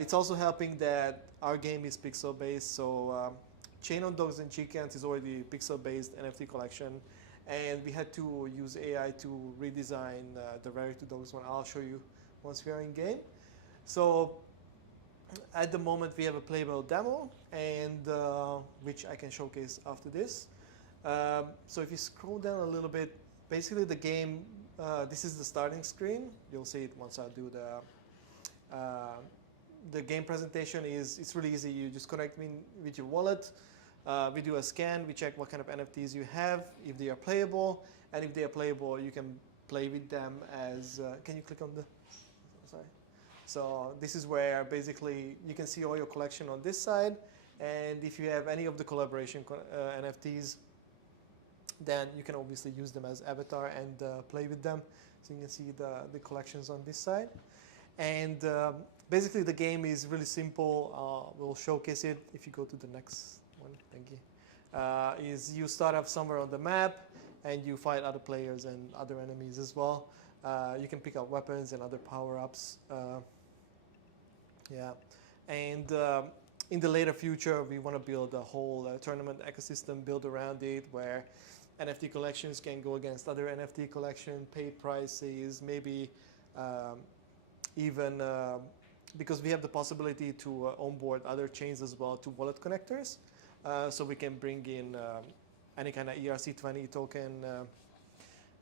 It's also helping that our game is pixel-based, so Chain on Dogs and Chickens is already pixel-based NFT collection, and we had to use AI to redesign the Rarity Dogs one. I'll show you once we are in game. So at the moment we have a playable demo, and which I can showcase after this. So if you scroll down a little bit, basically the game, this is the starting screen. You'll see it once I do the game presentation. It's really easy. You just connect me with your wallet. We do a scan. We check what kind of NFTs you have, if they are playable, and if they are playable, you can play with them as. Can you click on the? Sorry. So this is where basically you can see all your collection on this side, and if you have any of the collaboration NFTs, then you can obviously use them as avatar and play with them. So you can see the collections on this side. And basically the game is really simple. We'll showcase it if you go to the next one. Thank you. Is you start up somewhere on the map and you fight other players and other enemies as well. You can pick up weapons and other power-ups. Yeah. And in the later future, we want to build a whole tournament ecosystem built around it where NFT collections can go against other NFT collection, paid prices, maybe even because we have the possibility to onboard other chains as well to wallet connectors. So we can bring in any kind of ERC20 token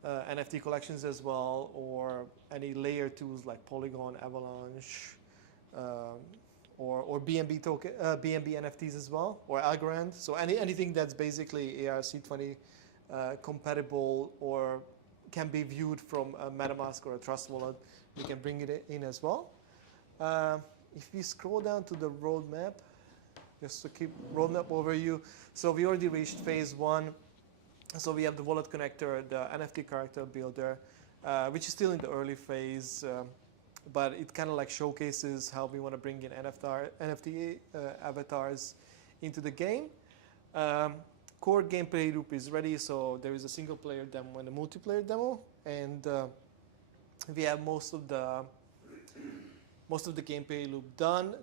NFT collections as well, or any layer 2s like Polygon, Avalanche, or BNB token, BNB NFTs as well, or Algorand. So anything that's basically ERC20 compatible or can be viewed from a MetaMask or a Trust wallet, we can bring it in as well. If we scroll down to the roadmap, just to keep roadmap overview. So we already reached phase 1. So we have the wallet connector, the NFT character builder, which is still in the early phase, but it kind of like showcases how we want to bring in NFT avatars into the game. Core gameplay loop is ready, so there is a single player demo and a multiplayer demo, and we have most of the gameplay loop done.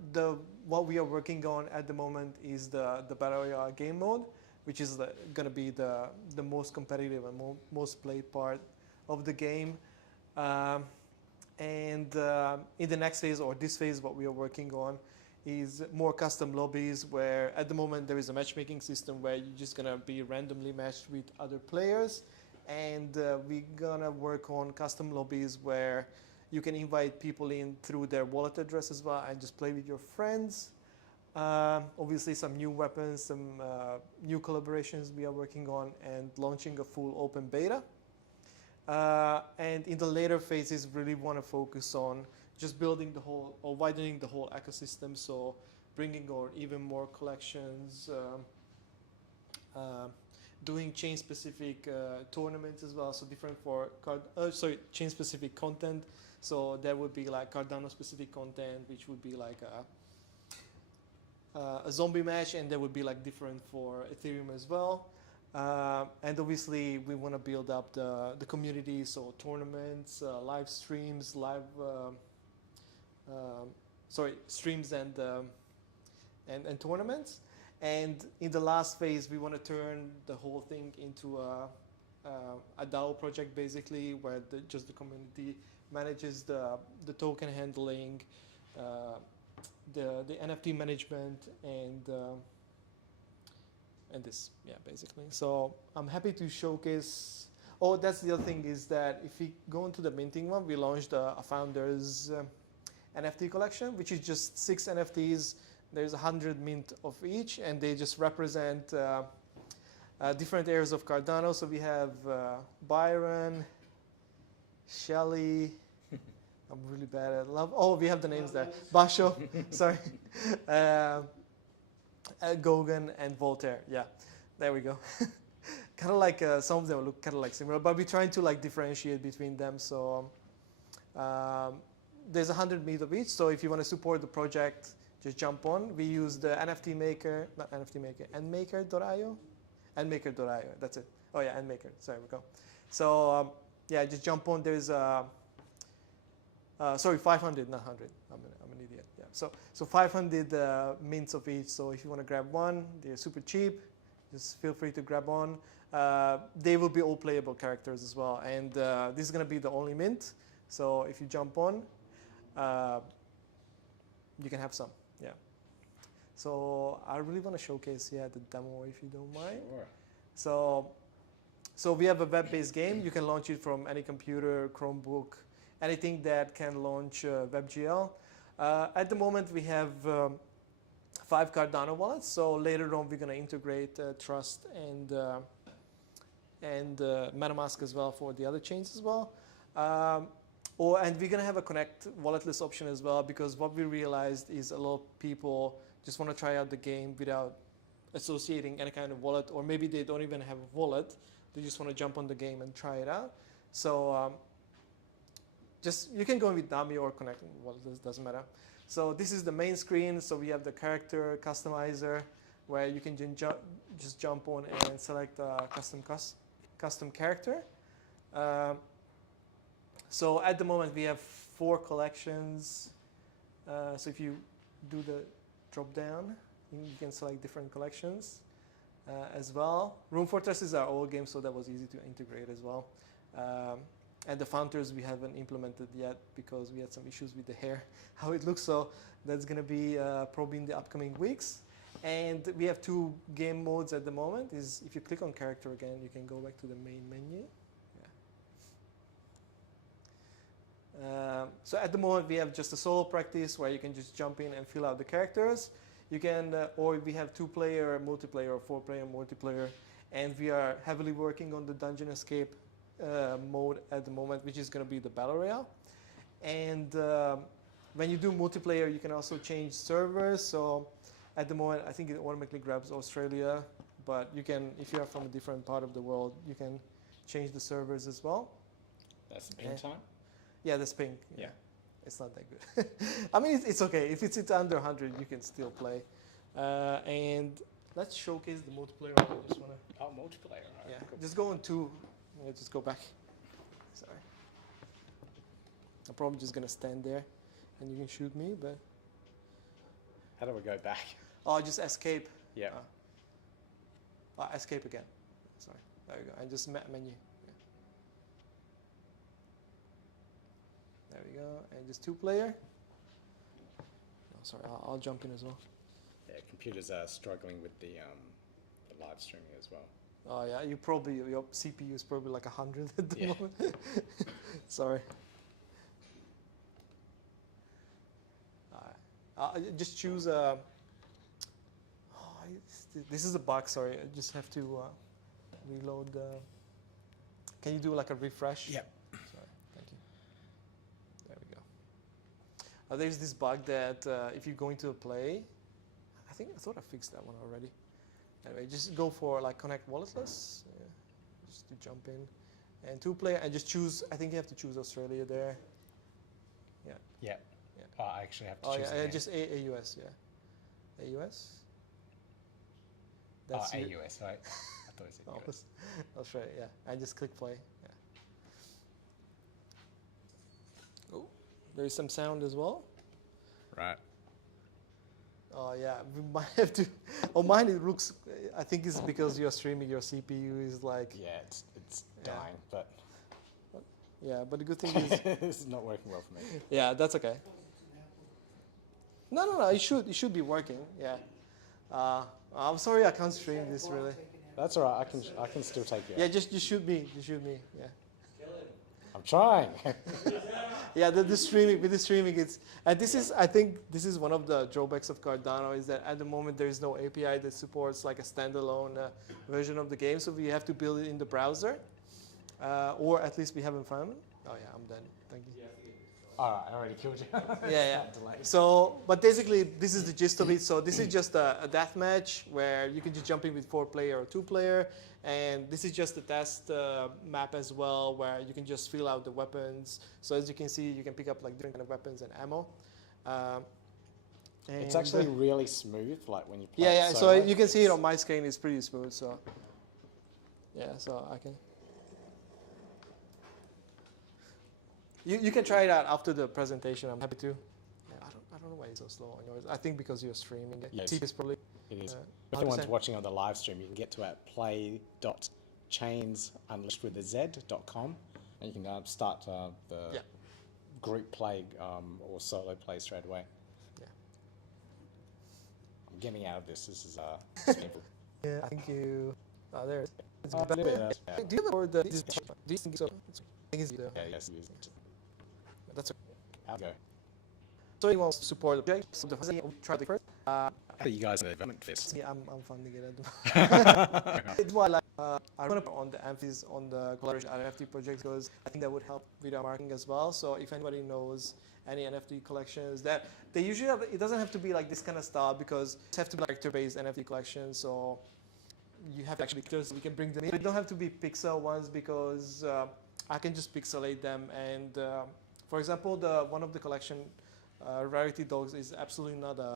What we are working on at the moment is the Battle Royale game mode, which is going to be the most competitive and most played part of the game. And in the next phase, or this phase, what we are working on is more custom lobbies, where at the moment there is a matchmaking system where you're just going to be randomly matched with other players. And we're going to work on custom lobbies where you can invite people in through their wallet address as well and just play with your friends. Obviously some new weapons, some new collaborations we are working on, and launching a full open beta. And in the later phases, really want to focus on just building the whole, or widening the whole ecosystem, so bringing on even more collections, doing chain-specific tournaments as well, so different for chain-specific content. So there would be like Cardano-specific content, which would be like a zombie match, and there would be like different for Ethereum as well. And obviously we want to build up the community, so tournaments, live streams, streams and tournaments. And in the last phase, we want to turn the whole thing into a DAO project, basically, where just the community manages the token handling, the NFT management, and this, yeah, basically. So I'm happy to showcase. Oh, that's the other thing, is that if we go into the minting one, we launched a founders NFT collection, which is just 6 NFTs. There's 100 mint of each, and they just represent different areas of Cardano. So we have Byron, Shelly. I'm really bad at love. Oh, we have the names there. Basho, sorry. Gauguin and Voltaire. Yeah, there we go. Kind of like some of them look kind of like similar, but we're trying to like differentiate between them. So there's 100 mint of each. So if you want to support the project, just jump on. We use the NFT maker, not NFT maker, endmaker.io. Endmaker.io, that's it. Oh yeah, endmaker, sorry, we go. So yeah, just jump on. There's sorry, 500, not 100. I'm an idiot. Yeah, So 500 mints of each. So if you want to grab one, they're super cheap. Just feel free to grab on. They will be all playable characters as well. And this is going to be the only mint. So if you jump on, you can have some. Yeah. So I really want to showcase the demo if you don't mind. Sure. So we have a web-based game. You can launch it from any computer, Chromebook, anything that can launch WebGL. At the moment, we have 5 Cardano wallets. So later on, we're going to integrate Trust and MetaMask as well for the other chains as well. And we're going to have a connect walletless option as well, because what we realized is a lot of people just want to try out the game without associating any kind of wallet, or maybe they don't even have a wallet. They just want to jump on the game and try it out. So just you can go with dummy or connect wallet, doesn't matter. So this is the main screen. So we have the character customizer, where you can just jump on and select a custom character. So at the moment we have 4 collections. So if you do the drop down, you can select different collections as well. Room Fortress is our old game, so that was easy to integrate as well. And the fountains we haven't implemented yet because we had some issues with the hair, how it looks. So that's going to be probably in the upcoming weeks. And we have 2 game modes at the moment. Is if you click on character again, you can go back to the main menu. So at the moment we have just a solo practice where you can just jump in and fill out the characters. You can, or we have 2-player multiplayer or 4-player multiplayer, and we are heavily working on the dungeon escape mode at the moment, which is going to be the battle royale. And when you do multiplayer, you can also change servers. So at the moment, I think it automatically grabs Australia, but you can, if you are from a different part of the world, you can change the servers as well. That's the ping time? Yeah, that's ping. Yeah. It's not that good. I mean, it's okay. If it's under 100, you can still play. And let's showcase the multiplayer. I just want to. Oh, multiplayer. Right. Yeah. Cool. Just go on 2. Yeah, just go back. Sorry. I'm probably just gonna stand there, and you can shoot me. But How do we go back? oh, just escape. Yeah. Escape again. Sorry. There we go. And just menu. There we go, and just 2-player. Oh, sorry, I'll jump in as well. Yeah, computers are struggling with the live streaming as well. Oh yeah, your CPU is probably like 100 at the moment. Sorry. Just choose a. This is a bug. Sorry, I just have to reload the. Can you do like a refresh? Yep. There's this bug that if you're going to play, I thought I fixed that one already. Anyway, just go for like connect walletless, just to jump in, and 2-player, and just choose. I think you have to choose Australia there. Yeah. Yeah. Oh, I actually have to choose. Oh yeah, just AUS. Yeah. AUS. That's AUS, right? I thought it said US. Australia. Yeah, and just click play. Yeah. Oh. There is some sound as well. Right. Oh yeah, we might have to. Oh, mine it looks. I think it's because you're streaming. Your CPU is like. Yeah, it's dying, but. Yeah, but the good thing is. It's not working well for me. Yeah, that's okay. No. It should be working. Yeah. I'm sorry I can't stream this really. That's all right. I can still take you. Yeah, just shoot me. Yeah. I'm trying. Yeah, the streaming, it's, and this is, I think this is one of the drawbacks of Cardano, is that at the moment there is no API that supports like a standalone version of the game, so we have to build it in the browser, or at least we haven't found it. Oh yeah, I'm done. Thank you. All right, I already killed you. Yeah. So, but basically, this is the gist of it. So this is just a death match where you can just jump in with 4-player or 2-player, and this is just a test map as well, where you can just fill out the weapons. So as you can see, you can pick up like different kind of weapons and ammo. And it's actually really smooth, like when you play. Yeah. So you can see it on my screen. It's pretty smooth. So yeah, so I can. You can try it out after the presentation. I'm happy to. Yeah, I don't don't know why it's so slow on yours. I think because you're streaming it. Yes. TP is probably. It is. If how anyone's to say- watching on the live stream, you can get to our play.chainsunleashedwithaz.com and you can start the Yeah. group play or solo play straight away. Yeah. I'm getting out of this. This is painful. Yeah. I think you. There. It's Oh, better. a little bit, Do you have or the? Do you think so? I think it's Yeah, yes, it is. That's okay. I'll go. So you want to support the project? So the first thing, try the first. How are you guys in the development for this? I'm funding it at the moment. It's more like I want to put on the emphasis on the collaboration NFT project because I think that would help with our marketing as well. So if anybody knows any NFT collections that they usually have, it doesn't have to be like this kind of style because it have to be like character-based NFT collections. So you have actually pictures, we can bring them in. They don't have to be pixel ones because I can just pixelate them. And for example, one of the collection Rarity Dogs is absolutely not a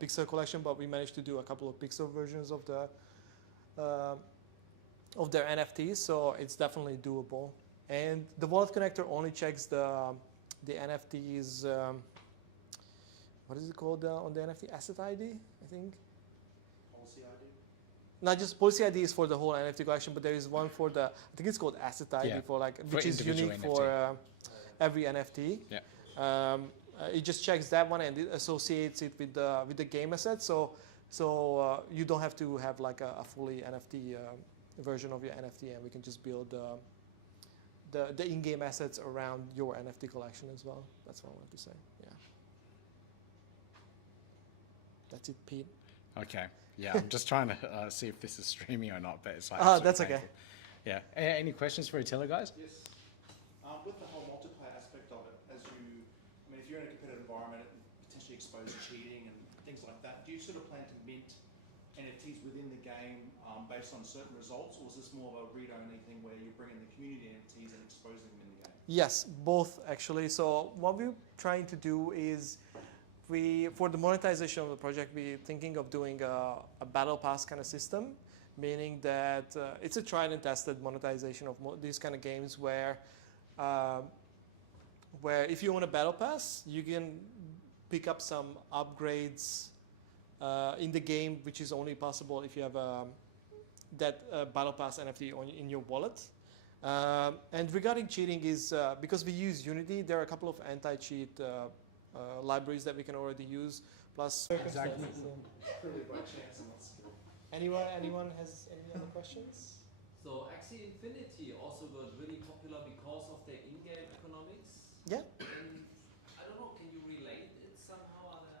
pixel collection, but we managed to do a couple of pixel versions of their NFTs, so it's definitely doable. And the wallet connector only checks the NFTs. What is it called on the NFT? Asset ID, I think. Policy ID? Not just policy ID is for the whole NFT collection, but there is one for the. I think it's called asset ID Yeah, for like, for which is individual unique NFT. for every NFT. Yeah. It just checks that one and it associates it with the game asset. So you don't have to have like a fully NFT version of your NFT, and we can just build the in-game assets around your NFT collection as well. That's what I wanted to say. Yeah. That's it, Pete. Okay. Yeah, I'm just trying to see if this is streaming or not, but it's like. That's absolutely okay. painful. Yeah. Any questions for Attila, guys? Yes. With the whole multiplayer aspect of it, if you're in a competitive environment, it potentially exposes cheating and things like that. Do you sort of plan to mint NFTs within the game based on certain results, or is this more of a read-only thing where you're bringing the community NFTs and exposing them in the game? Yes, both actually. So what we're trying to do is for the monetization of the project, we're thinking of doing a battle pass kind of system, meaning that it's a tried and tested monetization of these kind of games where if you own a battle pass, you can pick up some upgrades in the game, which is only possible if you have that battle pass NFT in your wallet. And regarding cheating is because we use Unity, there are a couple of anti-cheat libraries that we can already use. Plus, Exactly. Purely by chance and not skill. anyone has any other questions? So Axie Infinity also got really popular because of their in-game economics. Yeah. And I don't know, can you relate it somehow? Are there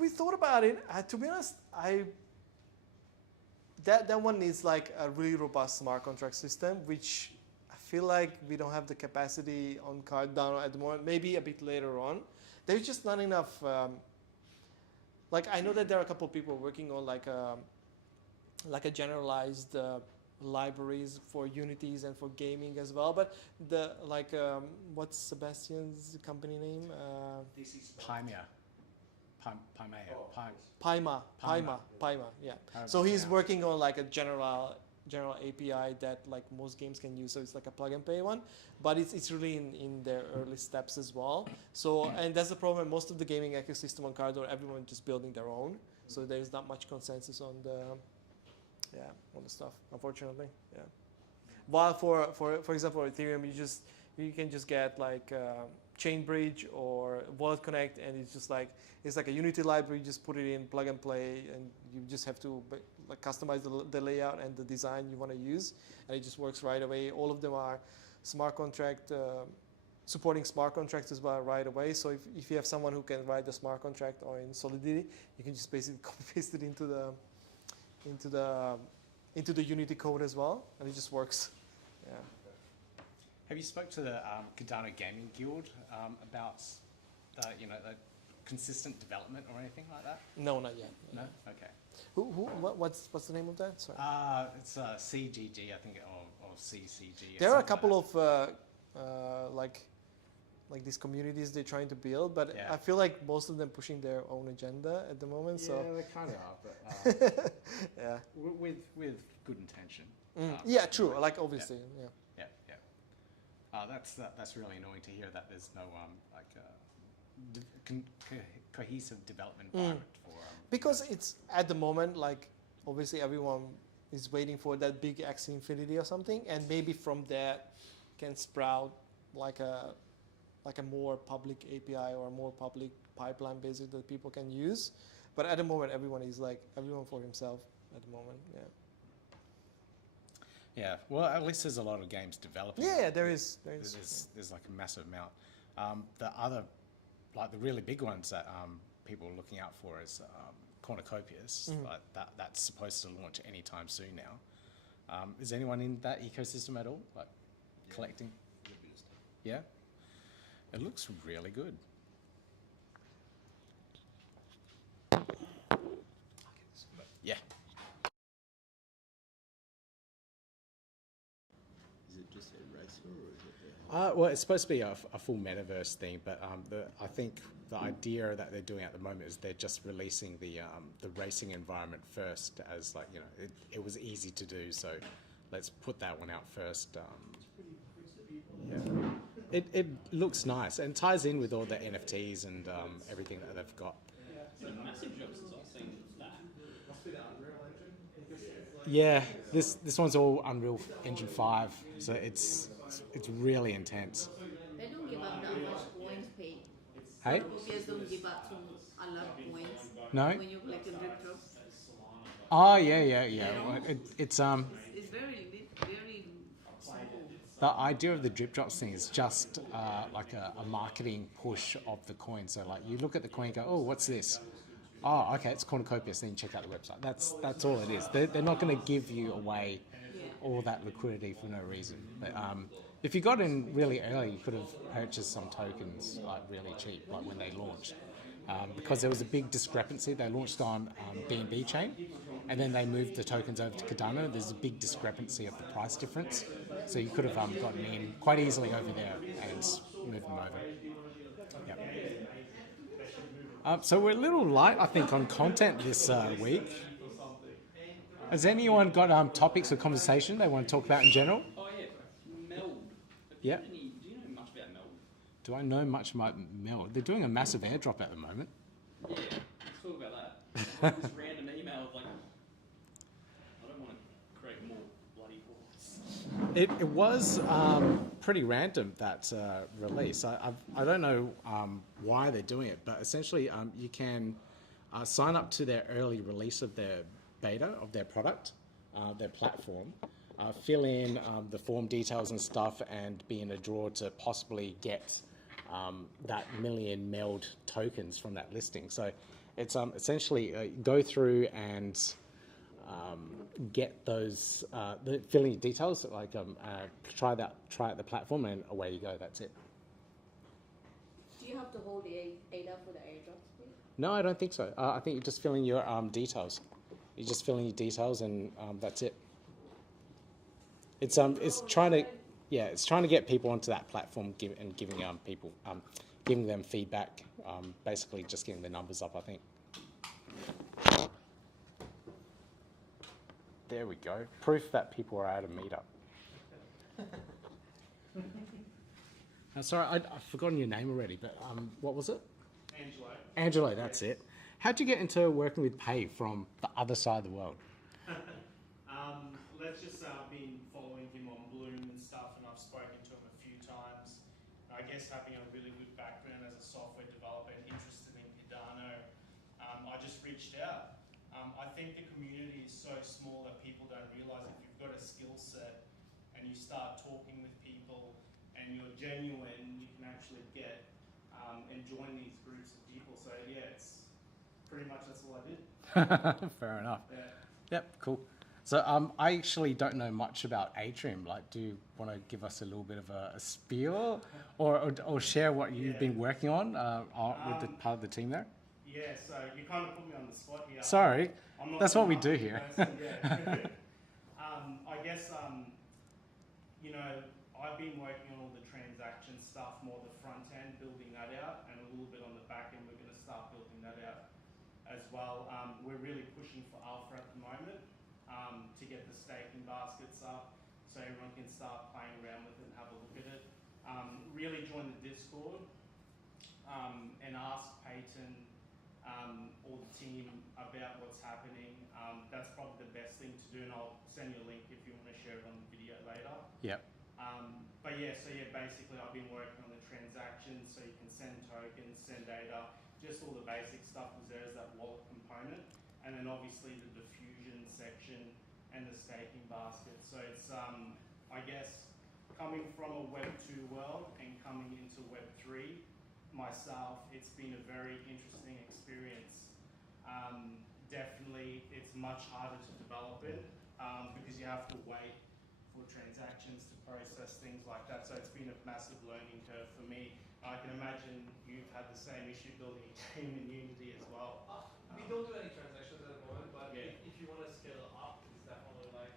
We thought about it. To be honest, that one needs like a really robust smart contract system, which I feel like we don't have the capacity on Cardano at the moment. Maybe a bit later on. There's just not enough. Like I know that there are a couple of people working on like a generalized libraries for Unities and for gaming as well. But what's Sebastian's company name? DC Sport. Pymea. Pyma, yeah. So he's working on like a general API that like most games can use. So it's like a plug and play one, but it's really in their early steps as well. So and that's the problem. Most of the gaming ecosystem on Cardano, everyone just building their own. So there's not much consensus on the stuff, unfortunately. Yeah. While for example, Ethereum, you can just get like Chainbridge or Wallet Connect, and it's like a Unity library. You just put it in, plug and play, and you just have to like customize the layout and the design you want to use, and it just works right away. All of them are smart contract supporting smart contracts as well right away. So if you have someone who can write the smart contract or in Solidity, you can just basically copy paste it into the Unity code as well, and it just works. Yeah. Have you spoke to the Cardano Gaming Guild about the consistent development or anything like that? No, not yet. No. Okay. What's the name of that? Sorry. It's CGG, I think, or CCG. There are a couple of like these communities they're trying to build, but Yeah. I feel like most of them pushing their own agenda at the moment. Yeah, So they kind of are, but yeah, with good intention. yeah, true. Like obviously, yeah. That's really annoying to hear that there's no cohesive development environment for. Because it's at the moment like obviously everyone is waiting for that big X Infinity or something, and maybe from that can sprout like a more public API or a more public pipeline basic that people can use. But at the moment, everyone for himself at the moment. Yeah. Yeah. Well, at least there's a lot of games developing. Yeah, there is. There's like a massive amount. The other, like the really big ones that people are looking out for is Cornucopias. Like that's supposed to launch anytime soon now. Is anyone in that ecosystem at all? Like collecting? Yeah. It looks really good. Yeah. Is it just a racer or is it Well, it's supposed to be a full metaverse thing, but I think the idea that they're doing at the moment is they're just releasing the racing environment first, as like it was easy to do, so let's put that one out first. Yeah. It looks nice and ties in with all the NFTs and everything that they've got. Massive jumps as I've seen that. Yeah, this one's all Unreal Engine 5, so it's really intense. They don't give up that much coins paid. Hey? Copiers don't give up to a lot of coins No? when you collect a drip drop. Oh yeah. Well, it's It's very simple. the idea of the drip drops thing is just like a marketing push of the coin. So like you look at the coin and go, oh, what's this? Oh, okay, it's Cornucopias. Then you check out the website. That's all it is. They're not going to give you away all that liquidity for no reason. But if you got in really early, you could have purchased some tokens like really cheap, like when they launched. Because there was a big discrepancy. They launched on BNB chain, and then they moved the tokens over to Cardano. There's a big discrepancy of the price difference. So you could have gotten in quite easily over there and moved them over. Yep. So we're a little light, I think, on content this week. Has anyone got topics of conversation they want to talk about in general? Oh yeah, Meld. Yeah. Do you know much about Meld? Do I know much about Meld? They're doing a massive airdrop at the moment. Yeah, let's talk about that. This random email of like, I don't want to create more bloody boards. It was pretty random, that release. I don't know why they're doing it, but essentially you can sign up to their early release of their beta of their product, their platform, fill in the form details and stuff, and be in a draw to possibly get that million Meld tokens from that listing. So it's essentially go through and get those, fill in your details, like try out the platform, and away you go. That's it. Do you have to hold the ADA for the airdrops, please? No, I don't think so. I think you just fill in your details. You just fill in your details, and that's it. It's trying to get people onto that platform and giving them feedback. Basically, just getting the numbers up, I think. There we go. Proof that people are at a meetup. Sorry, I've forgotten your name already, but what was it? Angelo. Angelo, that's it. How'd you get into working with Pay from the other side of the world? Let's just been following him on Bloom and stuff, and I've spoken to him a few times. I guess having a really good background as a software developer and interested in Cardano, I just reached out. I think the community is so small that people don't realise if you've got a skill set and you start talking with people and you're genuine, you can actually get and join these groups of people. So yeah, it's pretty much that's all I did. Fair enough. Yeah. Yep, cool. So I actually don't know much about Atrium. Like, do you want to give us a little bit of a spiel, or share what you've been working on with the part of the team there? Yeah, so you kind of put me on the spot here. Sorry, I'm not that's the what we do marketing here. person, yeah. I guess, you know, I've been working on all the transaction stuff, more the front end, building that out, and a little bit on the back end. We're going to start building that out as well. We're really pushing for alpha at the moment to get the staking baskets up so everyone can start playing around with it and have a look at it. Really join the Discord and ask Peyton or the team about what's happening. That's probably the best thing to do, and I'll send you a link if you want to share it on the video later. Yep. But yeah, so yeah, basically I've been working on the transactions, so you can send tokens, send data, just all the basic stuff, because there's that wallet component, and then obviously the diffusion section and the staking basket. So it's, I guess, coming from a Web 2 world and coming into Web 3 myself, it's been a very interesting experience. Definitely, it's much harder to develop it because you have to wait for transactions to process, things like that. So it's been a massive learning curve for me. I can imagine you've had the same issue building a game in Unity as well. We don't do any transactions at the moment, but Yeah. if you want to scale up, it's definitely like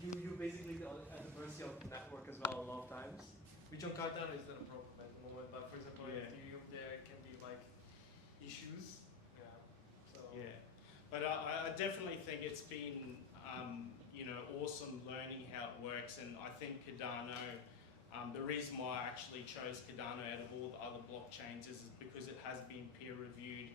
you basically at the mercy of the network as well a lot of times. Which on Cardano is not a problem at the moment, but for example, Yeah. in Ethereum there can be like issues. Yeah. So Yeah, but I definitely think it's been you know, awesome learning how it works, and I think Cardano, the reason why I actually chose Cardano out of all the other blockchains is because it has been peer reviewed,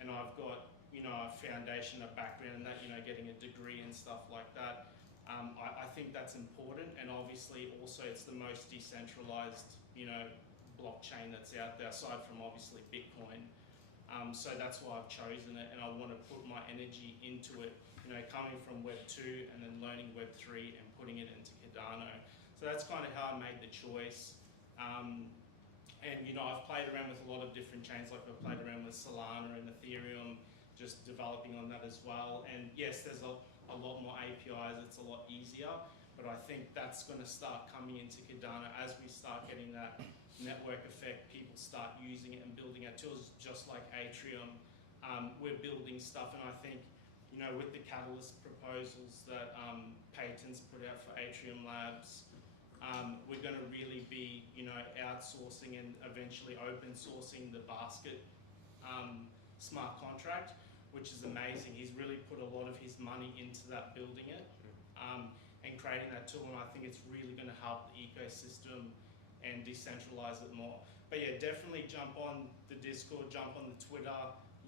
and I've got, you know, a foundation, a background in that, you know, getting a degree and stuff like that. I think that's important, and obviously also it's the most decentralized, you know, blockchain that's out there, aside from obviously Bitcoin. So that's why I've chosen it, and I want to put my energy into it, you know, coming from Web 2 and then learning Web 3 and putting it into Cardano. So that's kind of how I made the choice. And, you know, I've played around with a lot of different chains, like I've played around with Solana and Ethereum, just developing on that as well. And yes, there's a lot more APIs, it's a lot easier, but I think that's going to start coming into Cardano as we start getting that network effect, people start using it and building our tools, just like Atrium. We're building stuff, and I think, you know, with the Catalyst proposals that Peyton's put out for Atrium Labs, we're going to really be, you know, outsourcing and eventually open sourcing the basket smart contract, which is amazing. He's really put a lot of his money into that, building it and creating that tool, and I think it's really going to help the ecosystem and decentralize it more. But yeah, definitely jump on the Discord, jump on the Twitter,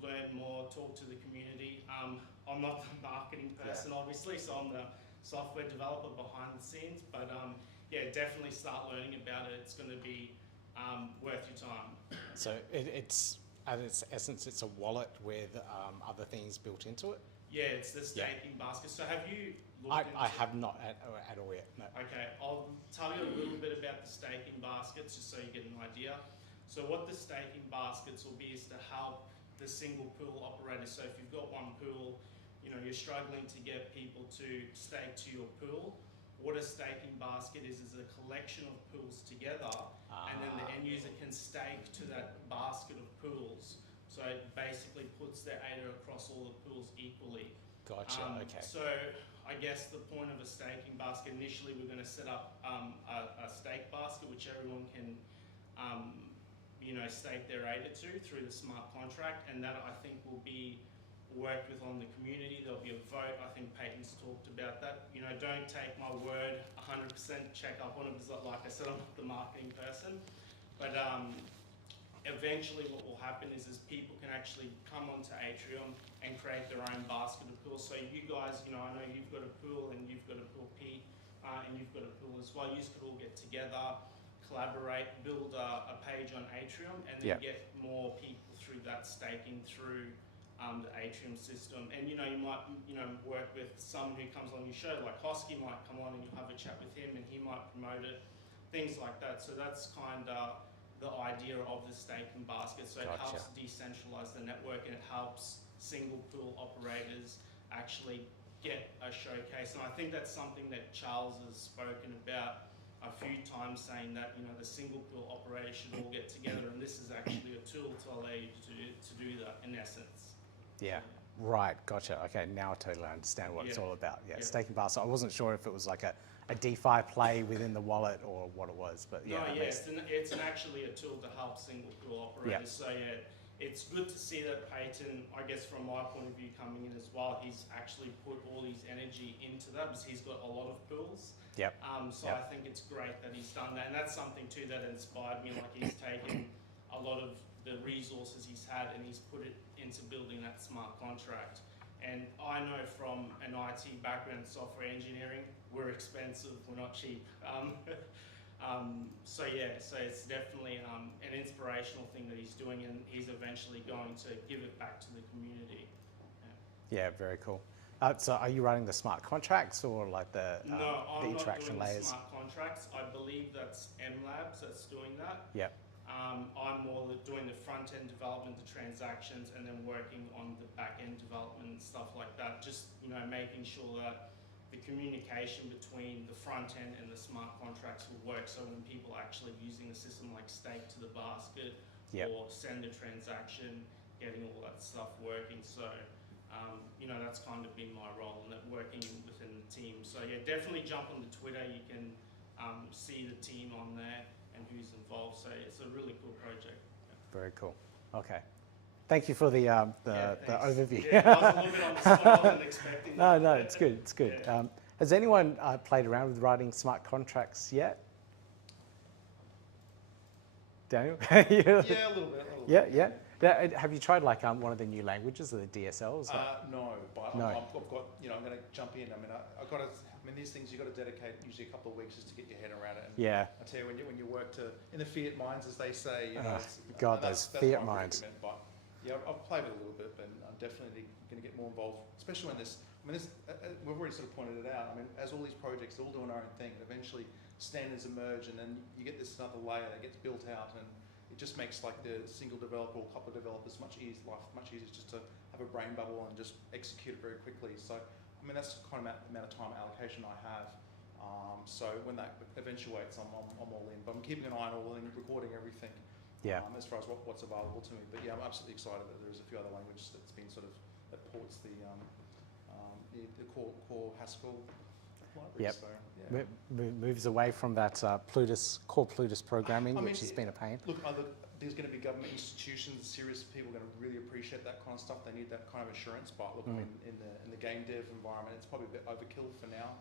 learn more, talk to the community. I'm not the marketing person, obviously, so I'm the software developer behind the scenes, but yeah, definitely start learning about it. It's going to be worth your time. So it's at its essence, it's a wallet with other things built into it. Yeah, it's the staking basket. So have you looked into I have not at all yet. No. Okay, I'll tell you a little bit about the staking baskets just so you get an idea. So what the staking baskets will be is to help the single pool operators. So if you've got one pool, you know, you're struggling to get people to stake to your pool, what a staking basket is a collection of pools together, and then the end user can stake to that basket of pools. So it basically puts their ADA across all the pools equally. Gotcha. Okay. So I guess the point of a staking basket, initially we're going to set up a stake basket which everyone can you know, stake their ADA to through the smart contract, and that I think will be worked with on the community. There'll be a vote. I think Peyton's talked about that. You know, don't take my word 100%, check up on it, because like I said, I'm not the marketing person. But eventually what will happen is people can actually come onto Atrium and create their own basket of pools. So you guys, you know, I know you've got a pool and you've got a pool, Pete, and you've got a pool as well. You could all get together, collaborate, build a page on Atrium, and then get more people through that staking through the Atrium system. And you know, you might, you know, work with someone who comes on your show, like Hosky might come on and you'll have a chat with him and he might promote it, things like that. So that's kind of the idea of the staking basket. So it helps decentralize the network, and it helps single pool operators actually get a showcase. And I think that's something that Charles has spoken about a few times, saying that, you know, the single pool operators should all get together, and this is actually a tool to allow you to do that in essence. Yeah. Right, gotcha. Okay, now I totally understand what it's all about. Yeah, staking faster. I wasn't sure if it was like a DeFi play within the wallet or what it was, but yeah. No, yeah, it's actually a tool to help single pool operators. So yeah, it's good to see that Peyton, I guess from my point of view coming in as well, he's actually put all his energy into that because he's got a lot of pools. Yep. So I think it's great that he's done that, and that's something too that inspired me. Like, he's taken a lot of the resources he's had and he's put it into building that smart contract. And I know from an IT background, software engineering, we're expensive, we're not cheap. So yeah, so it's definitely an inspirational thing that he's doing, and he's eventually going to give it back to the community. Yeah, very cool. So are you running the smart contracts or like the No, I'm not interaction doing layers? the smart contracts. I believe that's M Labs that's doing that. Yep. I'm more doing the front end development, the transactions, and then working on the back end development and stuff like that. Just, you know, making sure that the communication between the front end and the smart contracts will work. So when people are actually using a system like stake to the basket or send a transaction, getting all that stuff working. So, you know, that's kind of been my role, and that working within the team. So yeah, definitely jump on the Twitter. You can see the team on there and who's involved. So it's a really cool project. Very cool. Okay. Thank you for the overview. Yeah, I was a little bit on the spot. I wasn't expecting that. No, it's good. It's good. Yeah. Has anyone played around with writing smart contracts yet? Daniel? Yeah, a little bit. Yeah. Have you tried like one of the new languages, the DSLs? No, but No. I've got, you know, I'm going to jump in. I mean, these things, you've got to dedicate usually a couple of weeks just to get your head around it. And Yeah. I tell you, when you work in the fiat mines, as they say, you know, God, that's those fiat my mines. predicament. But yeah, I've played with it a little bit, but I'm definitely going to get more involved, especially when this. I mean, we've already sort of pointed it out. I mean, as all these projects, they're all doing their own thing. Eventually, standards emerge, and then you get this another layer that gets built out, and it just makes like the single developer or couple of developers much easier just to have a brain bubble and just execute it very quickly. So, I mean, that's the kind of amount of time allocation I have. So when that eventuates, I'm all in. But I'm keeping an eye on all and recording everything. As far as what's available to me. But yeah, I'm absolutely excited that there's a few other languages that's been sort of that ports the core Haskell library. Yep. So, yeah. Moves away from that core Plutus programming, I mean, which has been a pain. Look, there's going to be government institutions, serious people are going to really appreciate that kind of stuff. They need that kind of assurance. But look, I mean, in the game dev environment, it's probably a bit overkill for now.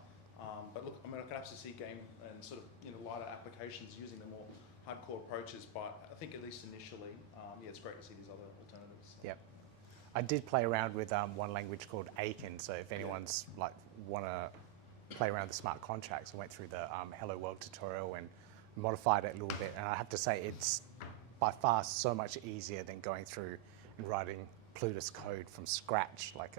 But look, I mean, I can absolutely see game and sort of, you know, lighter applications using the more hardcore approaches. But I think at least initially, yeah, it's great to see these other alternatives. Yep. I did play around with one language called Aiken. So if anyone's like want to play around with the smart contracts, I went through the Hello World tutorial and modified it a little bit. And I have to say, it's by far so much easier than going through and writing Plutus code from scratch. Like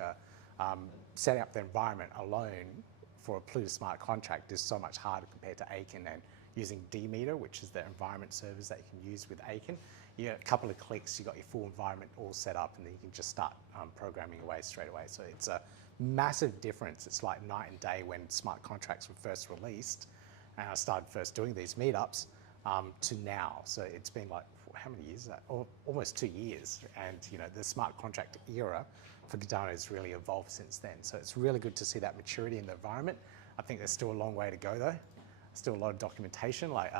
setting up the environment alone for a Plutus smart contract is so much harder compared to Aiken, and using dmeter, which is the environment servers that you can use with Aiken. You get a couple of clicks, you got your full environment all set up, and then you can just start programming away straight away. So it's a massive difference. It's like night and day when smart contracts were first released, and I started first doing these meetups, to now. So it's been like, how many years is that? Almost 2 years. And you know, the smart contract era for Cardano has really evolved since then. So it's really good to see that maturity in the environment. I think there's still a long way to go though. Still a lot of documentation, like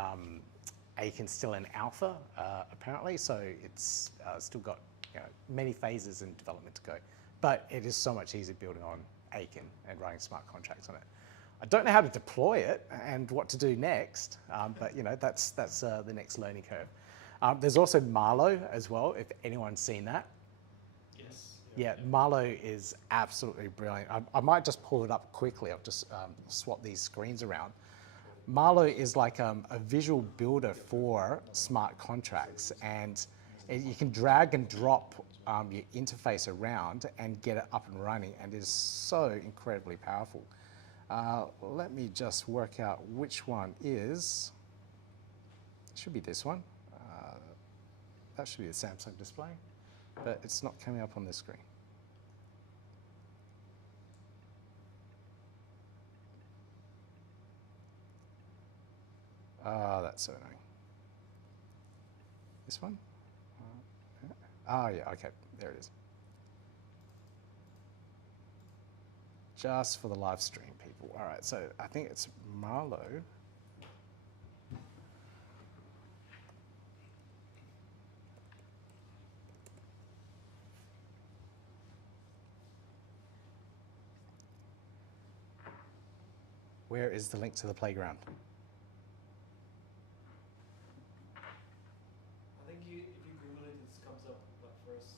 Aiken's still in alpha, apparently, so it's still got, you know, many phases in development to go. But it is so much easier building on Aiken and running smart contracts on it. I don't know how to deploy it and what to do next, but you know, that's the next learning curve. There's also Marlow as well, if anyone's seen that. Yes. Yeah, Marlow is absolutely brilliant. I might just pull it up quickly. I'll just swap these screens around. Marlow is like a visual builder for smart contracts, and you can drag and drop your interface around and get it up and running, and it is so incredibly powerful. Let me just work out which one is. It should be this one. That should be the Samsung display, but it's not coming up on the screen. that's so annoying. This one? Oh yeah, okay, there it is. Just for the live stream people. All right, so I think it's Marlo. Where is the link to the playground? I think if you Google it, it comes up like first.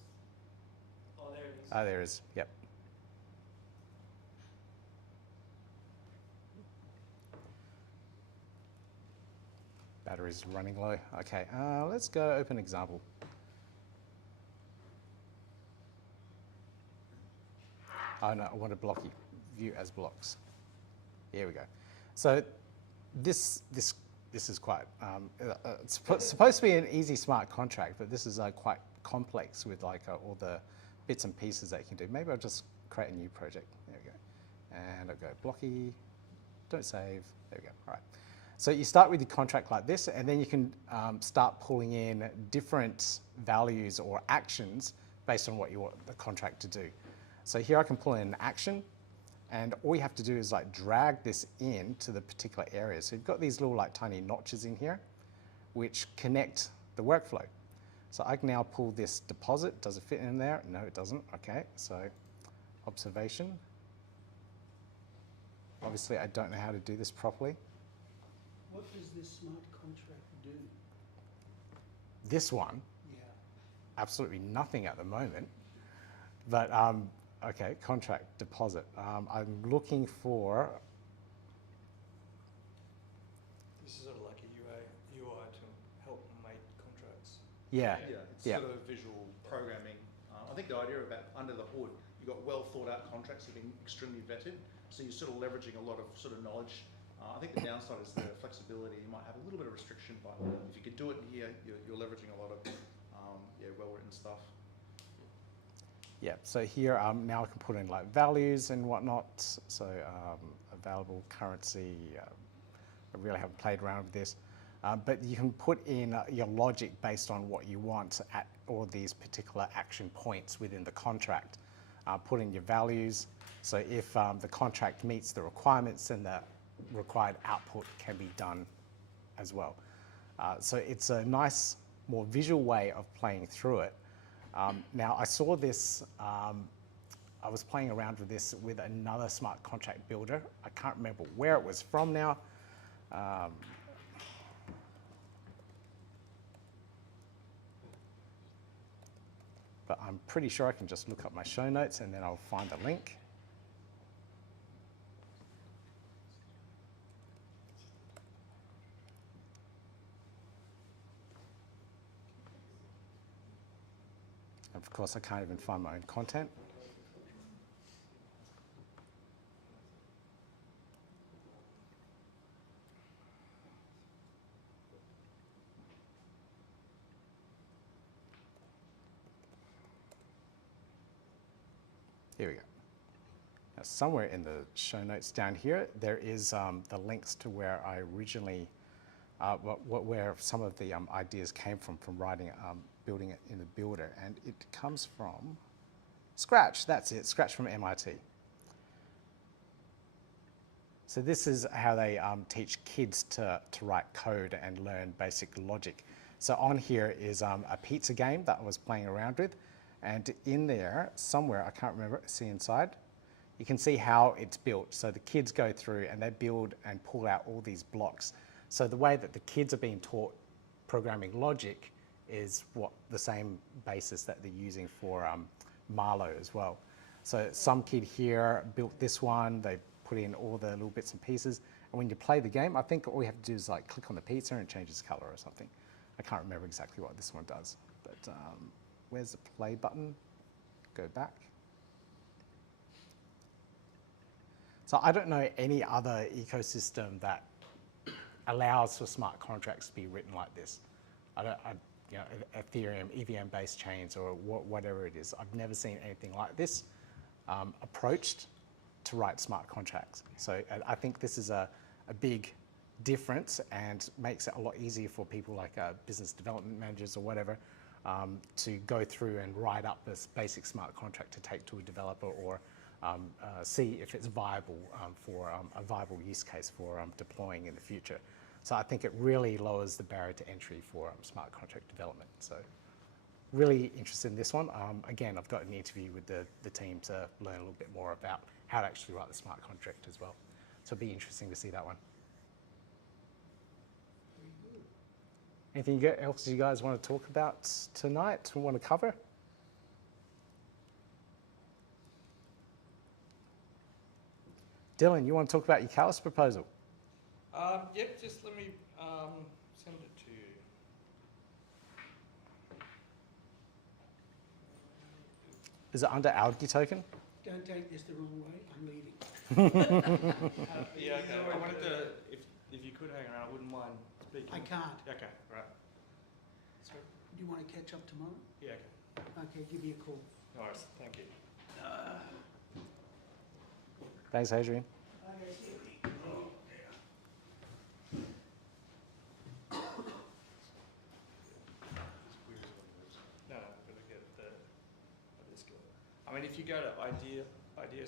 Oh, there it is. Ah, there it is, yep. Battery's running low. Okay, let's go open example. Oh no, I want to blocky, view as blocks. Here we go. So this is quite, it's supposed to be an easy smart contract, but this is quite complex with like all the bits and pieces that you can do. Maybe I'll just create a new project. There we go. And I'll go blocky, don't save, there we go, all right. So you start with your contract like this, and then you can start pulling in different values or actions based on what you want the contract to do. So here I can pull in an action, and all you have to do is like drag this in to the particular area. So you've got these little like tiny notches in here, which connect the workflow. So I can now pull this deposit. Does it fit in there? No, it doesn't. Okay, so observation. Obviously, I don't know how to do this properly. What does this smart contract do? This one, Yeah. absolutely nothing at the moment. But okay, contract deposit. I'm looking for. This is sort of like a UI to help make contracts. Yeah. Yeah, it's Yeah. sort of visual programming. I think the idea about under the hood, you've got well thought out contracts that have been extremely vetted, so you're sort of leveraging a lot of sort of knowledge. I think the downside is the flexibility. You might have a little bit of restriction, but if you could do it in here, you're leveraging a lot of well-written stuff. Yeah, so here now I can put in like values and whatnot. So available currency, I really haven't played around with this. But you can put in your logic based on what you want at all these particular action points within the contract. Put in your values. So if the contract meets the requirements, then the required output can be done as well. So it's a nice, more visual way of playing through it. Now I saw this, I was playing around with this with another smart contract builder. I can't remember where it was from now. But I'm pretty sure I can just look up my show notes and then I'll find the link. Of course, I can't even find my own content. Here we go. Now, somewhere in the show notes down here, there is the links to where I originally, where some of the ideas came from writing building it in the builder, and it comes from Scratch. That's it, Scratch from MIT. So this is how they teach kids to write code and learn basic logic. So on here is a pizza game that I was playing around with, and in there somewhere, I can't remember, see inside, you can see how it's built. So the kids go through and they build and pull out all these blocks. So the way that the kids are being taught programming logic is what the same basis that they're using for Marlowe as well. So some kid here built this one, they put in all the little bits and pieces, and when you play the game, I think all you have to do is like click on the pizza and it changes color or something. I can't remember exactly what this one does, but where's the play button? Go back. So I don't know any other ecosystem that allows for smart contracts to be written like this. You know, Ethereum, EVM-based chains, or whatever it is. I've never seen anything like this approached to write smart contracts. So I think this is a big different and makes it a lot easier for people like business development managers or whatever to go through and write up this basic smart contract to take to a developer or see if it's viable for a viable use case for deploying in the future. So I think it really lowers the barrier to entry for smart contract development. So really interested in this one. Again, I've got an interview with the team to learn a little bit more about how to actually write the smart contract as well. So it'll be interesting to see that one. Anything else you guys want to talk about tonight or want to cover? Dylan, you want to talk about your Callus proposal? Yep, just let me send it to you. Is it under Algae token? Don't take this the wrong way, I'm leaving. Yeah, okay. I wanted to, if you could hang around, I wouldn't mind speaking. I can't. Okay, right. So, Do you want to catch up tomorrow? yeah, okay. Okay, give me a call. No worries, thank you. Thanks, Adrian. No, I'm going to get this go. I mean, if you go to idea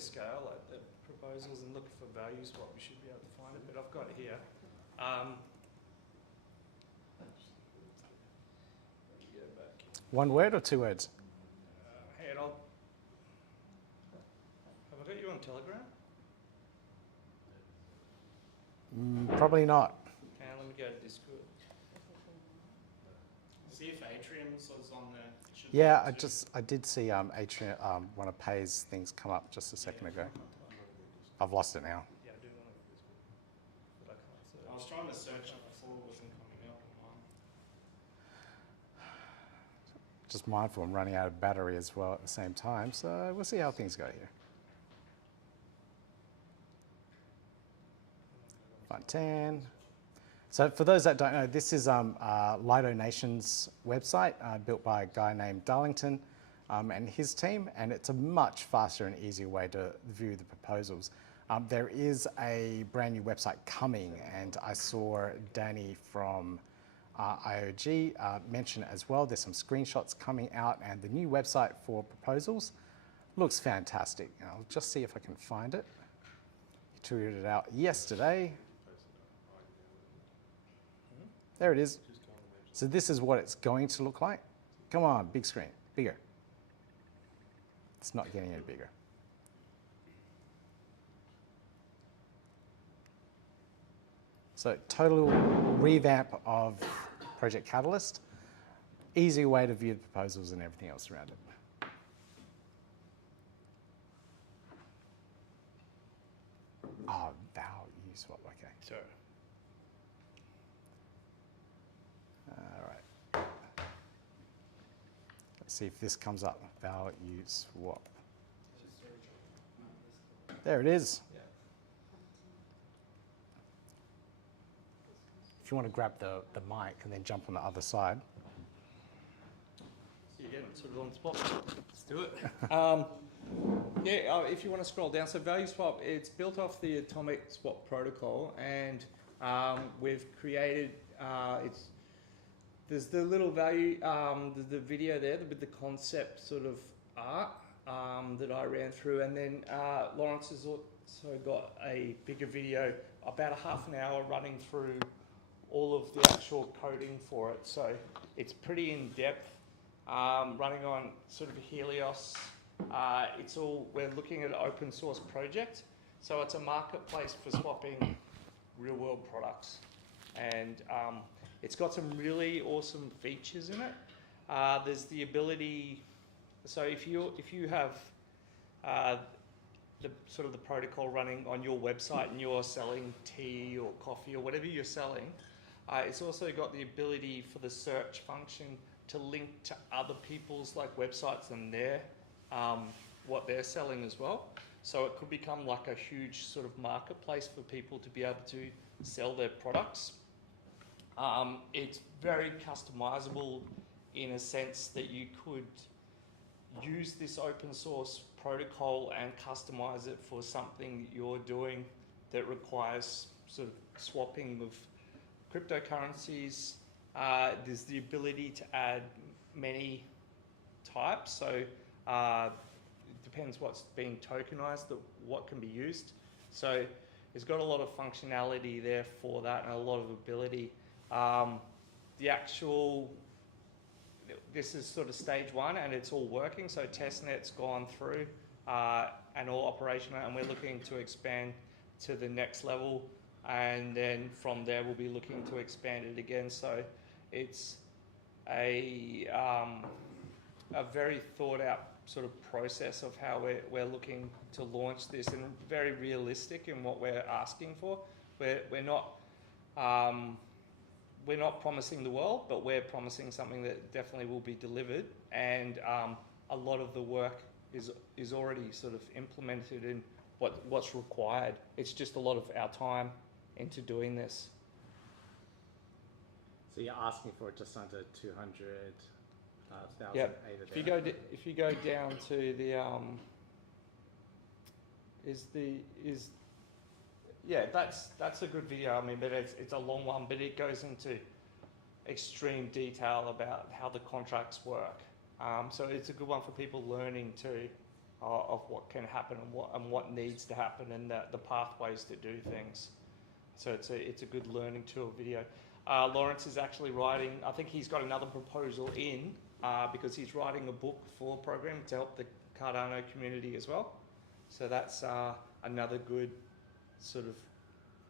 scale, like the proposals and look for value swap, you should be able to find it, but I've got it here. Let me go back. One word or two words? Hey, have I got you on Telegram? Probably not. And let me go to Discord. See if Atrium's was on there. Should Yeah, be too. I did see Atrium, one of Pay's things come up just a second ago. I've lost it now. Yeah, I do want to Discord, but I can't search. I was trying to search it before, it wasn't coming up on mine. Just mindful I'm running out of battery as well at the same time, so we'll see how things go here. Fun 10. So for those that don't know, this is Lido Nation's website built by a guy named Darlington and his team, and it's a much faster and easier way to view the proposals. There is a brand new website coming, and I saw Danny from IOG mention as well. There's some screenshots coming out, and the new website for proposals looks fantastic. I'll just see if I can find it. He tweeted it out yesterday. There it is. So this is what it's going to look like. Come on, big screen, bigger. It's not getting any bigger. So total revamp of Project Catalyst. Easy way to view the proposals and everything else around it. Oh, value swap, okay. Sorry. All right. Let's see if this comes up. Value swap. There it is. If you want to grab the mic and then jump on the other side. You're getting sort of on the spot. Let's do it. If you want to scroll down, so value swap, it's built off the atomic swap protocol, and we've created, there's the little value, the video there with the concept sort of art that I ran through, and then Lawrence has also got a bigger video, about a half an hour running through all of the actual coding for it. So it's pretty in depth, running on sort of Helios. We're looking at an open source project. So it's a marketplace for swapping real world products. And it's got some really awesome features in it. There's the ability, so if you have the sort of the protocol running on your website and you're selling tea or coffee or whatever you're selling, it's also got the ability for the search function to link to other people's like websites and their what they're selling as well. So it could become like a huge sort of marketplace for people to be able to sell their products. It's very customizable in a sense that you could use this open source protocol and customize it for something that you're doing that requires sort of swapping of cryptocurrencies. There's the ability to add many types, so it depends what's being tokenized, what can be used. So it's got a lot of functionality there for that and a lot of ability. This is sort of stage one and it's all working, so testnet's gone through and all operational, and we're looking to expand to the next level, and then from there we'll be looking to expand it again. So it's a very thought out sort of process of how we're looking to launch this, and very realistic in what we're asking for. We're not promising the world, but we're promising something that definitely will be delivered, and a lot of the work is already sort of implemented in what's required. It's just a lot of our time into doing this. So you're asking for just under 200,000 Yep. ADA. If you go down to the that's a good video. I mean, but it's a long one, but it goes into extreme detail about how the contracts work. So it's a good one for people learning too of what can happen and what needs to happen, and the pathways to do things. So it's a good learning tool video. Lawrence is actually writing. I think he's got another proposal in because he's writing a book for a program to help the Cardano community as well. So that's another good sort of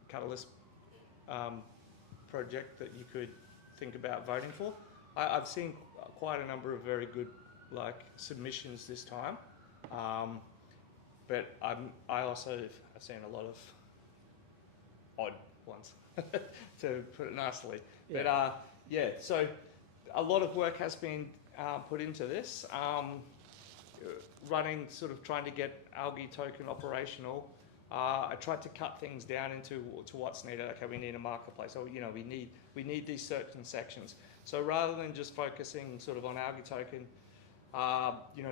catalyst project that you could think about voting for. I've seen quite a number of very good submissions this time, but I also have seen a lot of odd ones, to put it nicely. Yeah. But so a lot of work has been put into this. Trying to get Algae token operational. I tried to cut things down to what's needed. Okay, we need a marketplace. So we need these certain sections. So rather than just focusing sort of on Algae token,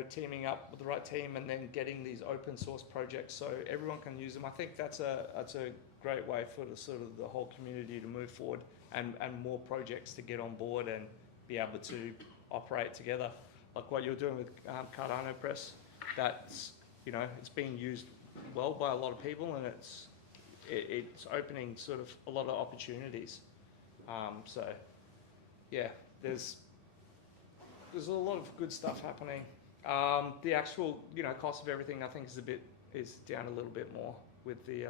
teaming up with the right team and then getting these open source projects so everyone can use them. I think that's a great way for the whole community to move forward, and more projects to get on board and be able to operate together. Like what you're doing with Cardano Press, that's it's being used well by a lot of people, and it's opening sort of a lot of opportunities. So yeah, there's a lot of good stuff happening. The actual cost of everything I think is down a little bit more with the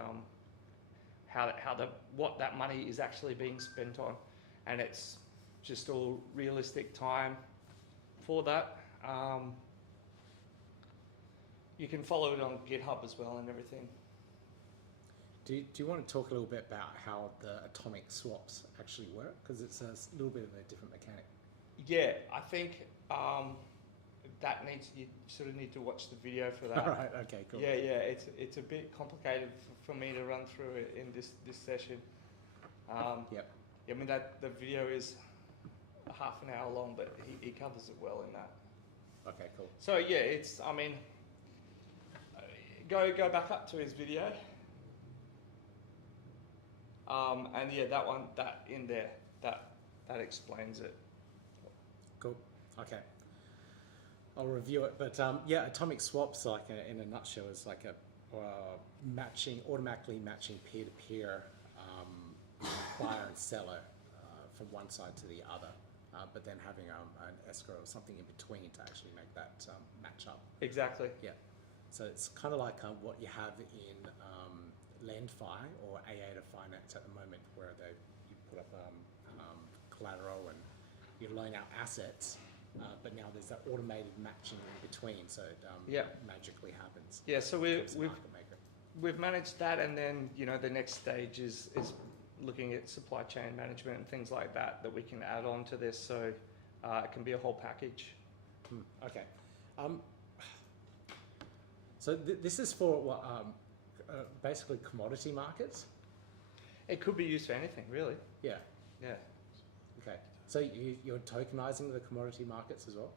what that money is actually being spent on, and it's just all realistic time for that. You can follow it on GitHub as well and everything. Do you want to talk a little bit about how the atomic swaps actually work? Because it's a little bit of a different mechanic. Yeah, I think you sort of need to watch the video for that. All right, okay, cool. Yeah, it's a bit complicated for me to run through it in this session. Yep. I mean the video is half an hour long, but he covers it well in that. Okay, cool. So yeah, go back up to his video. And yeah, that in there, that explains it. Cool. Okay. I'll review it, but atomic swaps, in a nutshell, is like a automatically matching peer-to-peer buyer and seller from one side to the other, but then having an escrow or something in between to actually make that match up. Exactly. Yeah. So it's kind of like what you have in LendFi or ADAOZ finance at the moment, where you put up collateral and you loan out assets, but now there's that automated matching in between, so it magically happens. Yeah, so we've managed that, and then the next stage is looking at supply chain management and things like that we can add on to this, so it can be a whole package. Okay. So this is for basically commodity markets? It could be used for anything, really. Yeah. Yeah. Okay. So you're tokenizing the commodity markets as well?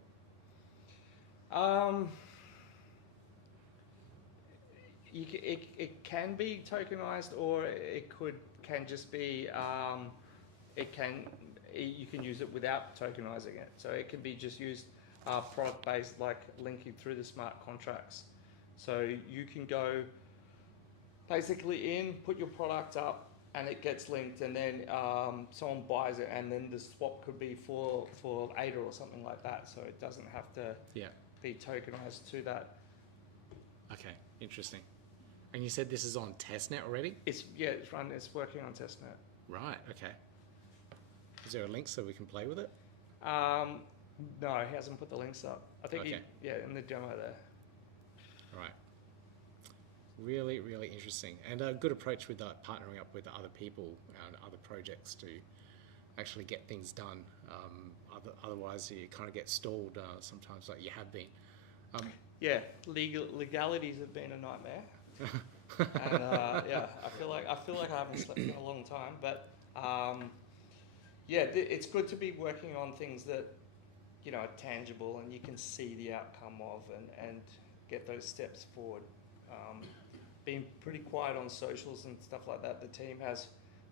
It can be tokenized, or it can just be, you can use it without tokenizing it. So it can be just used product based, like linking through the smart contracts. So you can go basically put your product up, and it gets linked, and then someone buys it, and then the swap could be for ADA or something like that. So it doesn't have to be tokenized to that. Okay, interesting. And you said this is on testnet already? It's working on testnet. Right, okay. Is there a link so we can play with it? No, he hasn't put the links up. I think in the demo there. Right. Really, really interesting. And a good approach with partnering up with other people and other projects to actually get things done. Otherwise, you kind of get stalled sometimes, like you have been. Legalities have been a nightmare. And I feel like I haven't slept in a long time, but it's good to be working on things that are tangible and you can see the outcome of and get those steps forward. Been pretty quiet on socials and stuff like that. The team has,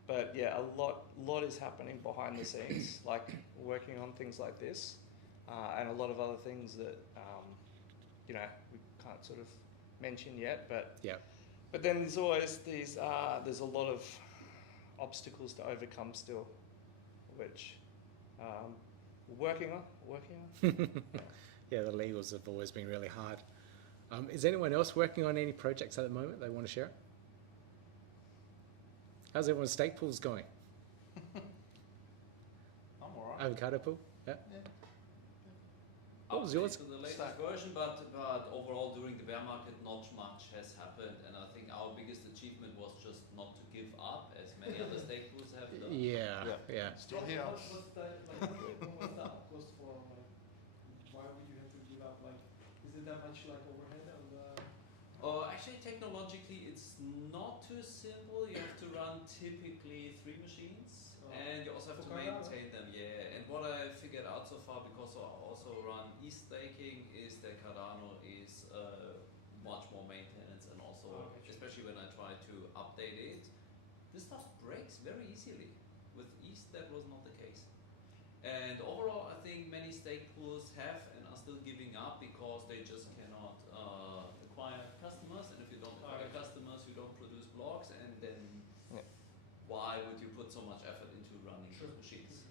but a lot is happening behind the scenes, like working on things like this, and a lot of other things that we can't sort of mention yet. But then there's always these. There's a lot of obstacles to overcome still, which we're working on. Yeah, the legals have always been really hard. Is anyone else working on any projects at the moment they want to share? How's everyone's stake pools going? I'm alright. Avocado pool? Yeah. What was yours? To the latest version, but overall during the bear market, not much has happened, and I think our biggest achievement was just not to give up, as many other stake pools have done. Yeah. Still here. What's the cost for, like, why would you have to give up? Like, is it that much like overhead on the? Actually, technologically, it's not too simple. You have to run typically 3 machines, and you also have to maintain them. Yeah, and what I figured out so far, because I also run e-staking, is that Cardano is much more maintenance, and also, especially when I try to update it, this stuff breaks very easily. With ETH, that was not the case. And overall, I think many stake pools have and are still giving up because they just cannot acquire customers. And if you don't acquire customers, you don't produce blocks. And then why would you put so much effort into running those machines?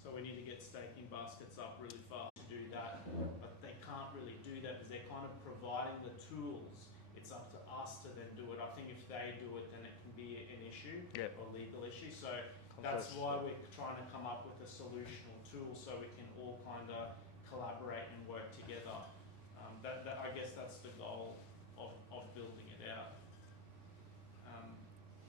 So we need to get staking baskets up really fast to do that, but they can't really do that because they're kind of providing the tools. It's up to us to then do it. I think if they do it, then it can be an issue or legal issue. So that's why we're trying to come up with a solutional tool so we can all kind of collaborate and work together. I guess that's the goal of building it out.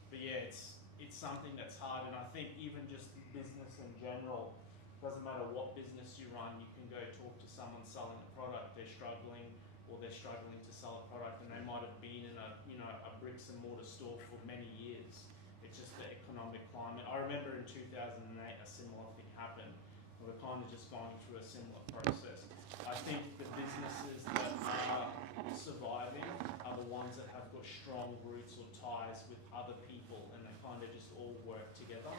But yeah, it's something that's hard, and I think even just business in general, doesn't matter what business you run, you can go talk to someone selling a product, they're struggling to sell a product, and they might have been in a bricks and mortar store for many years. It's just the economic climate. I remember in 2008 a similar thing happened. We're kind of just going through a similar process. I think the businesses that are surviving are the ones that have got strong roots or ties with other people, and they kind of just all work together.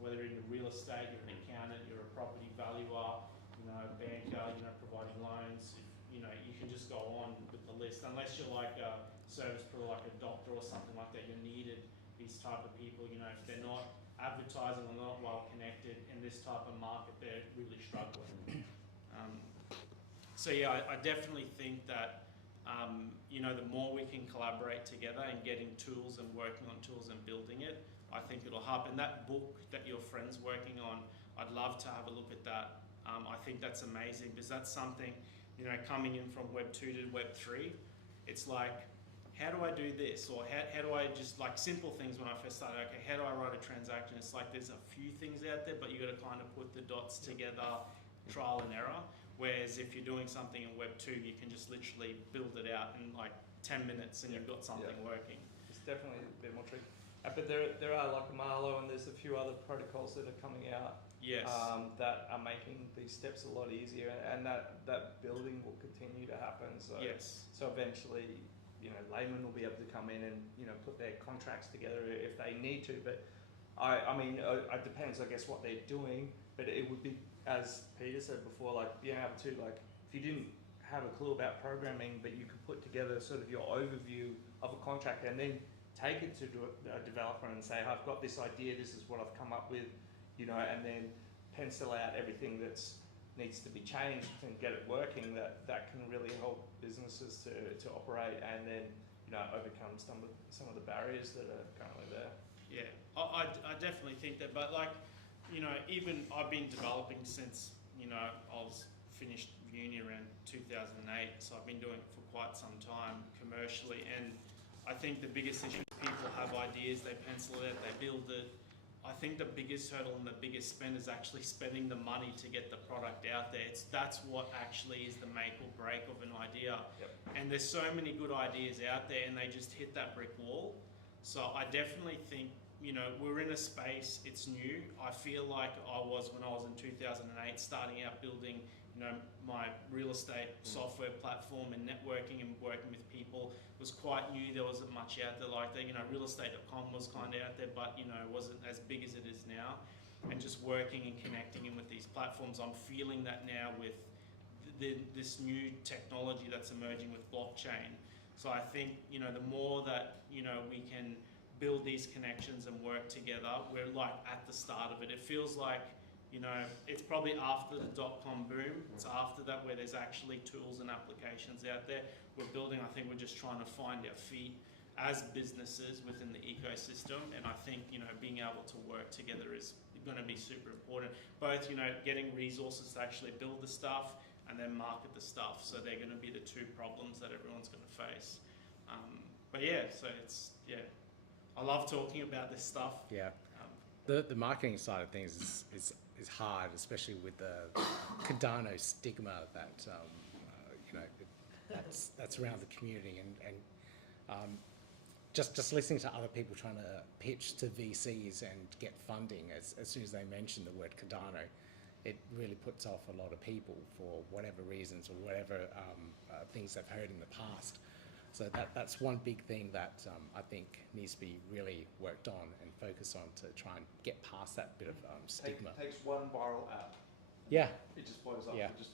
Whether in real estate, you're an accountant, you're a property valuer, a banker, providing loans. You can just go on with the list. Unless you're like a service provider, like a doctor or something like that, you're needed. These type of people, if they're not advertising or not well connected in this type of market, they're really struggling. I definitely think that the more we can collaborate together and getting tools and working on tools and building it, I think it'll help. And that book that your friend's working on, I'd love to have a look at that. I think that's amazing because that's something, coming in from Web 2 to Web 3, it's like, how do I do this? Or how do I just, like, simple things when I first started, okay, how do I write a transaction? It's like there's a few things out there, but you got to kind of put the dots together, trial and error. Whereas if you're doing something in Web 2, you can just literally build it out in like 10 minutes and you've got something working. It's definitely a bit more tricky. But there are like Marlo, and there's a few other protocols that are coming out that are making these steps a lot easier, and that building will continue to happen. So eventually, laymen will be able to come in and put their contracts together if they need to. But I mean, it depends, I guess, what they're doing, but it would be, as Peter said before, like being able to, like, if you didn't have a clue about programming, but you could put together sort of your overview of a contract and then take it to a developer and say, I've got this idea, this is what I've come up with, you know, and then pencil out everything that's needs to be changed and get it working, that can really help businesses to operate and then, you know, overcome some of the barriers that are currently there. Yeah, I definitely think that, but like, you know, even I've been developing since, you know, I was finished uni around 2008, so I've been doing it for quite some time commercially, and I think the biggest issue is people have ideas, they pencil it, they build it. I think the biggest hurdle and the biggest spend is actually spending the money to get the product out there. That's what actually is the make or break of an idea. Yep. And there's so many good ideas out there and they just hit that brick wall. So I definitely think, you know, we're in a space, it's new. I feel like I was when I was in 2008 starting out building, you know, my real estate software platform and networking and working with people was quite new. There wasn't much out there like that. You know, realestate.com was kind of out there, but, you know, it wasn't as big as it is now. And just working and connecting in with these platforms, I'm feeling that now with this new technology that's emerging with blockchain. So I think, you know, the more that, you know, we can build these connections and work together, we're like at the start of it. It feels like, you know, it's probably after the dot-com boom. It's after that where there's actually tools and applications out there. We're building, I think we're just trying to find our feet as businesses within the ecosystem. And I think, you know, being able to work together is going to be super important. Both, you know, getting resources to actually build the stuff and then market the stuff. So they're going to be the two problems that everyone's going to face. But yeah, so it's, yeah, I love talking about this stuff. Yeah. The marketing side of things is hard, especially with the Cardano stigma that you know that's around the community, and just listening to other people trying to pitch to VCs and get funding as soon as they mention the word Cardano, it really puts off a lot of people for whatever reasons or whatever things they've heard in the past. So that's one big thing that I think needs to be really worked on and focused on to try and get past that bit of stigma. Takes one viral app. Yeah. It just blows up. Yeah. It's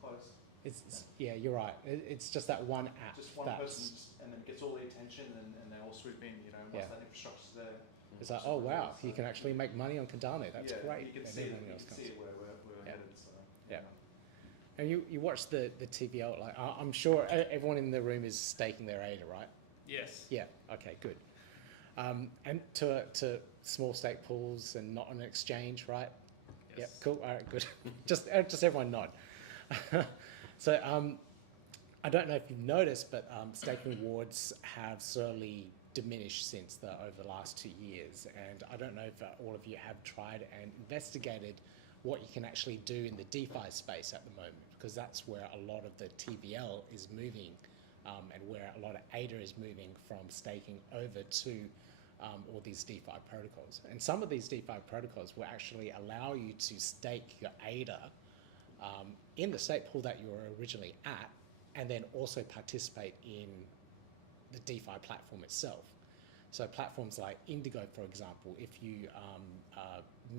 close. It's yeah, you're right. It's just that one app. Just one person, and then gets all the attention, and they all swoop in. You know, once Yeah. that infrastructure's there. It's like, oh wow, you can actually make money on Cardano. That's yeah, great. You can And see it. everything You else can comes. see it where we're Yeah. headed. So Yeah. And you watch the TVL, like I'm sure everyone in the room is staking their ADA, right? Yes. Yeah. Okay. Good. And to small stake pools and not on an exchange, right? Yes. Yeah. Cool. All right. Good. just everyone nod. So I don't know if you've noticed, but staking rewards have slowly diminished since over the last 2 years, and I don't know if all of you have tried and investigated what you can actually do in the DeFi space at the moment, because that's where a lot of the TVL is moving, and where a lot of ADA is moving from staking over to all these DeFi protocols. And some of these DeFi protocols will actually allow you to stake your ADA in the stake pool that you were originally at, and then also participate in the DeFi platform itself. So platforms like Indigo, for example, if you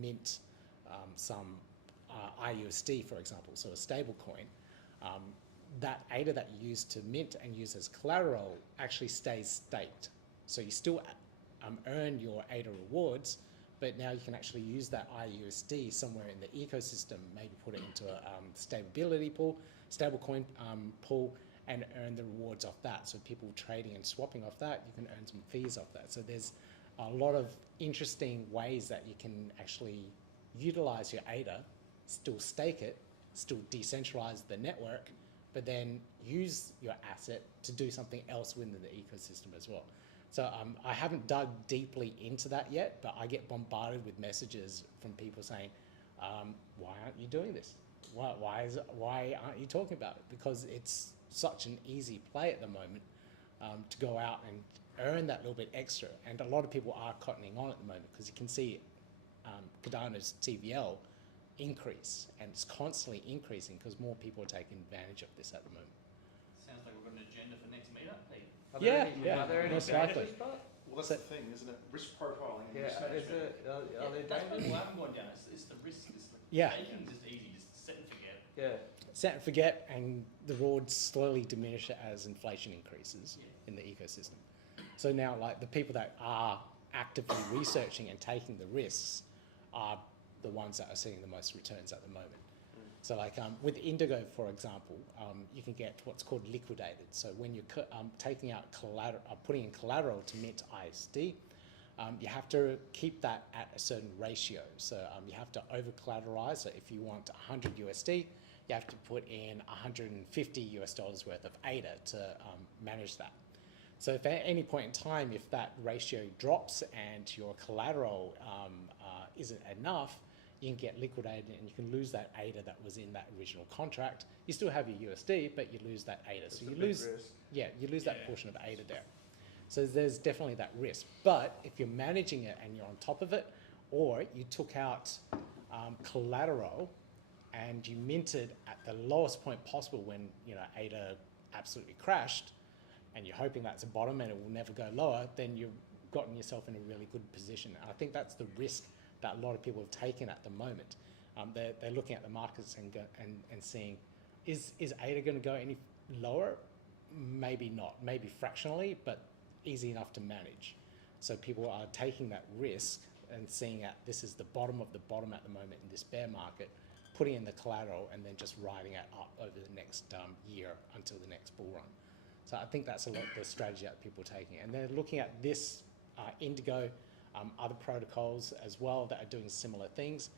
mint some IUSD, for example, so a stable coin, that ADA that you use to mint and use as collateral actually stays staked. So you still earn your ADA rewards, but now you can actually use that IUSD somewhere in the ecosystem, maybe put it into a stability pool, stablecoin pool, and earn the rewards off that. So people trading and swapping off that, you can earn some fees off that. So there's a lot of interesting ways that you can actually utilize your ADA, still stake it, still decentralize the network, but then use your asset to do something else within the ecosystem as well. So I haven't dug deeply into that yet, but I get bombarded with messages from people saying, why aren't you doing this? Why aren't you talking about it? Because it's such an easy play at the moment to go out and earn that little bit extra. And a lot of people are cottoning on at the moment, because you can see Cardano's TVL increase, and it's constantly increasing because more people are taking advantage of this at the moment. Sounds like we've got an agenda for next meetup, Pete. Are there any most advantages, likely. but Well, that's So- the thing, isn't it? Risk profiling and Yeah, risk is management. it, are Yeah, they that's dangerous? what I'm going down. It's the risk. It's the Yeah. staking is just easy. Just set and forget. Yeah. Set and forget, and the rewards slowly diminish as inflation increases in the ecosystem. So now, like, the people that are actively researching and taking the risks are the ones that are seeing the most returns at the moment. So like with Indigo, for example, you can get what's called liquidated. So when you're taking out collateral, putting in collateral to mint ISD, you have to keep that at a certain ratio. So you have to over collateralize. So if you want 100 USD, you have to put in 150 US dollars worth of ADA to manage that. So if at any point in time, if that ratio drops and your collateral isn't enough, you can get liquidated and you can lose that ADA that was in that original contract. You still have your USD, but you lose that ADA. It's So a you big lose, risk. you lose that portion of ADA there. So there's definitely that risk. But if you're managing it and you're on top of it, or you took out collateral and you minted at the lowest point possible when ADA absolutely crashed, and you're hoping that's a bottom and it will never go lower, then you've gotten yourself in a really good position. And I think that's the risk that a lot of people have taken at the moment. They're looking at the markets and seeing, is ADA going to go any lower? Maybe not, maybe fractionally, but easy enough to manage. So people are taking that risk and seeing that this is the bottom of the bottom at the moment in this bear market, putting in the collateral and then just riding it up over the next year until the next bull run. So I think that's a lot of the strategy that people are taking. And they're looking at this Indigo, other protocols as well that are doing similar things,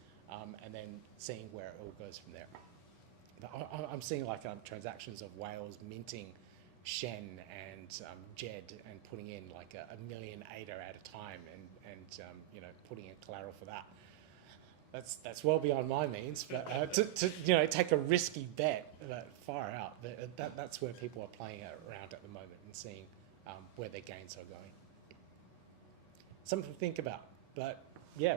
and then seeing where it all goes from there. But I'm seeing like transactions of whales minting Shen and Jed and putting in like a million ADA at a time and putting in collateral for that. That's well beyond my means, but to take a risky bet far out, that's where people are playing around at the moment and seeing where their gains are going. Something to think about, but yeah,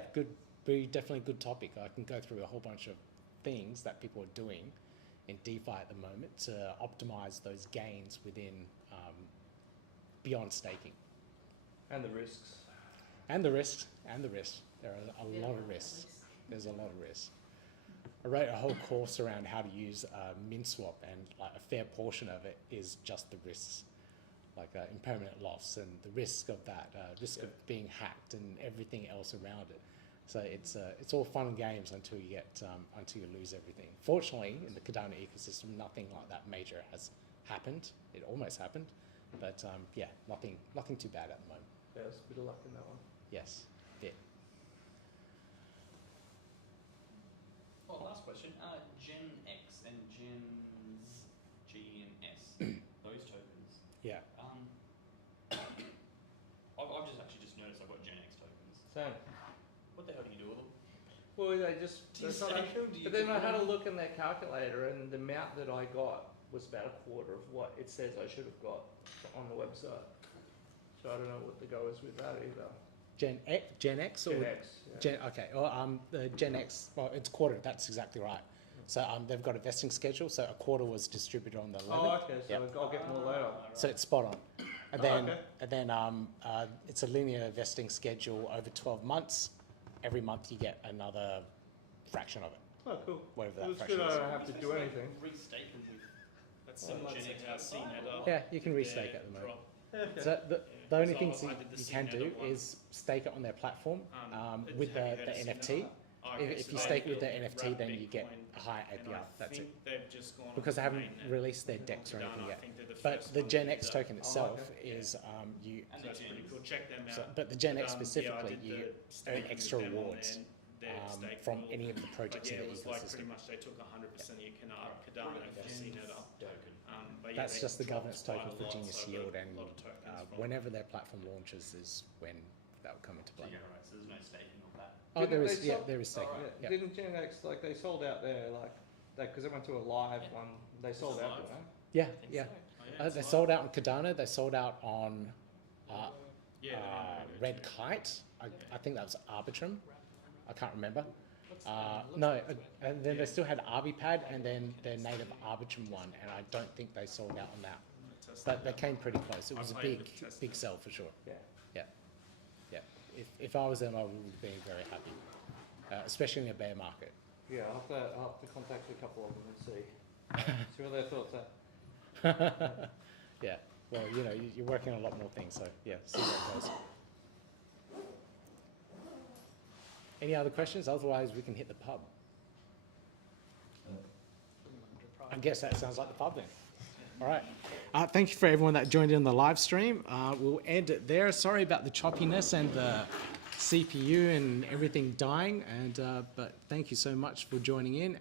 definitely good topic. I can go through a whole bunch of things that people are doing in DeFi at the moment to optimize those gains within beyond staking. And the risks. And the risks. There are a lot of risks. There's a lot of risks. I wrote a whole course around how to use MintSwap, and like a fair portion of it is just the risks, like impermanent loss and the risk of that, risk of being hacked and everything else around it. So it's all fun and games until you lose everything. Fortunately, in the Cardano ecosystem, nothing like that major has happened. It almost happened, but nothing too bad at the moment. Yeah, there's a bit of luck in that one. Yes. Yeah. Oh, last question. Gen X and Gens G and S, those tokens. Yeah. I've just noticed I've got Gen X tokens. Same. What the hell do you do with them? Well, they just. Do you stake them? Do you But then I put had a them- look in their calculator, and the amount that I got was about a quarter of what it says I should have got on the website. So I don't know what the go is with that either. Gen X or Gen X. Yeah. Okay. Well, the Gen X. Well, it's quarter. That's exactly right. So they've got a vesting schedule. So a quarter was distributed on the 11th. Oh, okay. So Yep. I'll get more later. So it's spot on. And Oh, then it's a linear vesting schedule over 12 months. Every month you get another fraction of it, Oh, cool. whatever Well, that it's fraction good is. I don't have to do anything. Restake them with That's similar Gen to X. how CNET Yeah, you can restake at the moment. drop. Okay. So the only So things I did the you can do CNET one. is stake it on their platform with have you the heard of NFT. CNET? Oh, okay, If so you they stake with the built NFT, then you get Bitcoin, a high and APR. I That's it. think they've just gone Because they on haven't mainnet. released their decks or Cardano, anything I yet. think they're the But first the one Gen to X do token that. itself Yeah. is you. And So the that's pretty Gens. cool. Check them So, out. but the Gen X Yeah, I specifically, did you the earn staking with extra them on rewards their stake from pool. any of the But projects yeah, in it the was like ecosystem. pretty much they took 100% of your Cardano for Gens CNET. token. But yeah, That's they just the dropped governance quite token a for lot, Genius so Yield, a and lot of tokens from- whenever their platform launches is when that will come into So play. yeah, right. So there's no staking of that. Oh, Didn't there they is, yeah, sell- there is staking. Yeah. Yeah. Didn't Gen X they sold out there because they went to a live Yeah. one? They Was sold it out, live? didn't they? Yeah, I think yeah. so. Oh, yeah, They it's sold live. out on Cardano. They sold out on Yeah, Red Kite. I think that was Arbitrum. I can't remember. Looks No, like it's and then they still had Arbipad and then their native Arbitrum one, and I don't think they sold out on that. But they came pretty close. It was a played big, with Tesla. big sell for sure. Yeah. Yeah. if I was them, I would be very happy, especially in a bear market. Yeah, I'll have to contact a couple of them and see what their thoughts are. Yeah. Well, you know, you're working on a lot more things, so yeah, see how it goes. Any other questions? Otherwise, we can hit the pub. I guess that sounds like the pub then. All right. Thank you for everyone that joined in the live stream. We'll end it there. Sorry about the choppiness and the CPU and everything dying, but thank you so much for joining in.